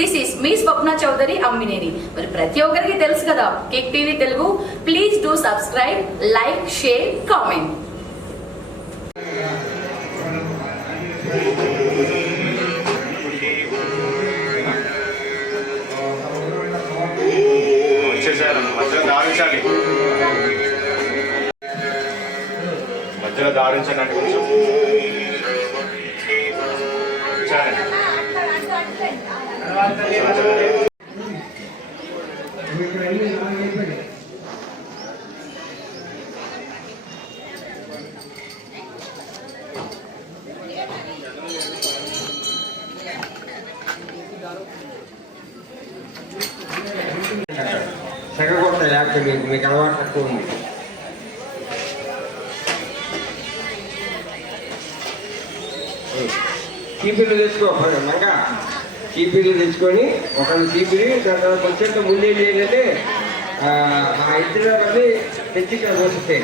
This is మీ స్వప్న చౌదరి అమ్మినేని మరి ప్రతి ఒక్కరికి తెలుసు కదా cake TV Telugu. Please do subscribe like share comment మధ్యలో దారించాలి మధ్యలో దారించండి కొంచెం. సెగగొట్ట యాక్చువల్లీ మీకు అలవాటు తక్కువ ఉంది చీపీలు తెచ్చుకో మంగా చీపీలు తెచ్చుకొని ఒకళ్ళు చీపీలు దాని తర్వాత వచ్చేట ముందే ఏంటంటే ఆ ఆ ఇద్దరు మళ్ళీ తెచ్చి ఇక్కడ పోస్తాయి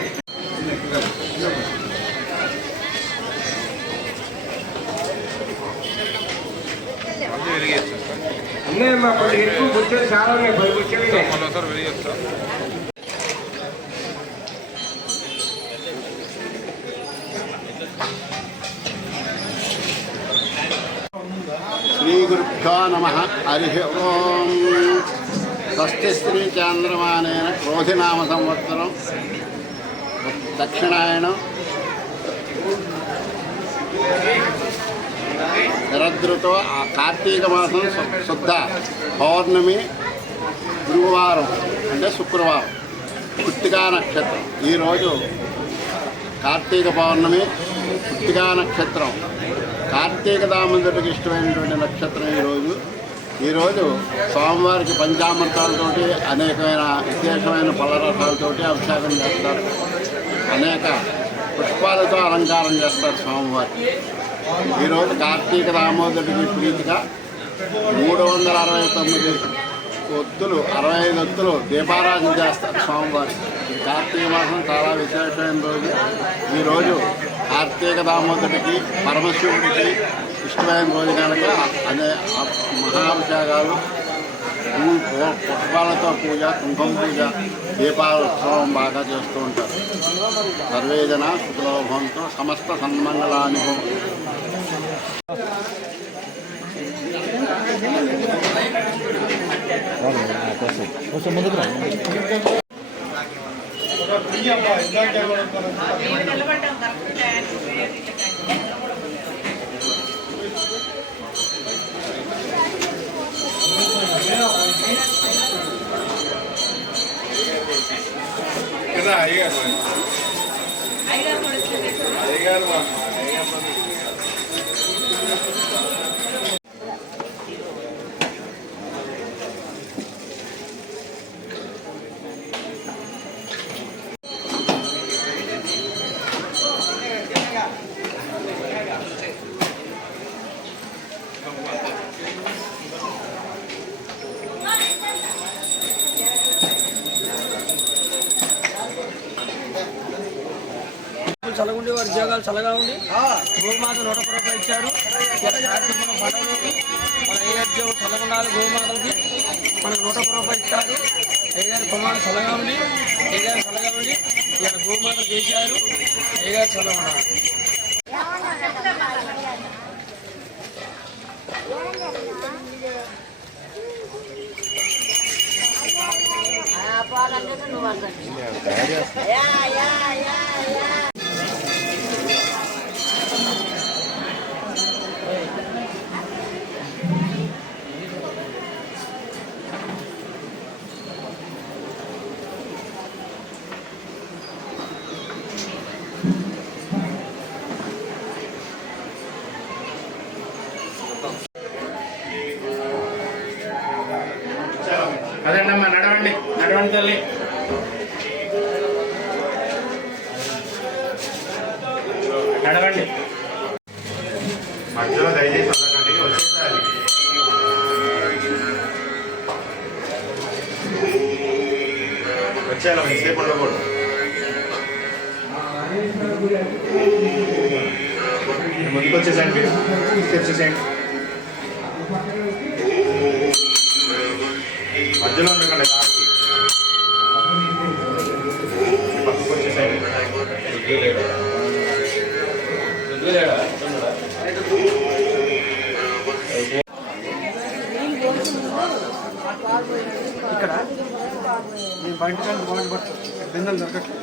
ఉన్నాయమ్మా కొన్ని ఎక్కువ బుచ్చలు చాలా ఉన్నాయి పది బుచ్చలు ఉన్నాయి. శ్రీగురుభ్యో నమ హరి ఓం. స్వస్తి శ్రీ చాంద్రమానేన క్రోధినామ సంవత్సరం. దక్షిణాయనం. శరదృతో ఆ కార్తీక మాసం శుద్ధ పౌర్ణమి గురువారం అంటే శుక్రవారం కృత్తికా నక్షత్రం. ఈరోజు కార్తీక పౌర్ణమి కృత్తికా నక్షత్రం. కార్తీక దామోదరుడికి ఇష్టమైనటువంటి నక్షత్రం ఈరోజు ఈరోజు స్వామివారికి పంచామృతాలతోటి అనేకమైన విశేషమైన పలరసాలతోటి అభిషేకం చేస్తారు. అనేక పుష్పాలతో అలంకారం చేస్తారు స్వామివారికి. ఈరోజు కార్తీక దామోదరుడికి ప్రీతిగా మూడు వందల అరవై తొమ్మిది ఒత్తులు అరవై ఐదు ఒత్తులు దీపారాధన చేస్తారు స్వామివారికి కార్తీక మాసం చాలా విశేషమైన రోజు. ఈరోజు కార్తీక దామోదరికి పరమశివుడికి ఇష్టమైన రోజు అనే మహాభిషేకాలు పుష్పాలతో పూజ కుంకుమ పూజ దీపాల ఉత్సవం బాగా చేస్తూ ఉంటారు. సర్వేజన సుఖలోభంతో సమస్త సన్మంగళానుభవం. కదా అయ్యారు అయ్యారు అయ్యారు చల్లగుండి వారి ఉద్యోగాలు చల్లగా ఉండి. గోమాత నూట రూపాయలు ఇచ్చారు. ఇలా కార్తీక మన ఏ ఉద్యోగం చల్లగుండాలి గోమాతలకి మనకు నూట రూపాయలు ఇచ్చారు. అయ్యగారి కుమారుడు చల్లగా ఉండి అయ్యగారు చల్లగా ఉండి ఇక్కడ గోమాతలు చేశారు. అయ్యగారు చల్లగా ఉండాలి. అదండి నడవండి తల్లి నడవండి. మధ్యలో దయచేసి వెళ్ళకండి వచ్చేసారి వచ్చేయాలి ఎంతసేపు ఉండకూడదు. ముందుకు వచ్చేసండి మీరు. ఇక్కడ నేను బయట బాగుంది పడుతుంది బిందెలు దొరకట్లేదు.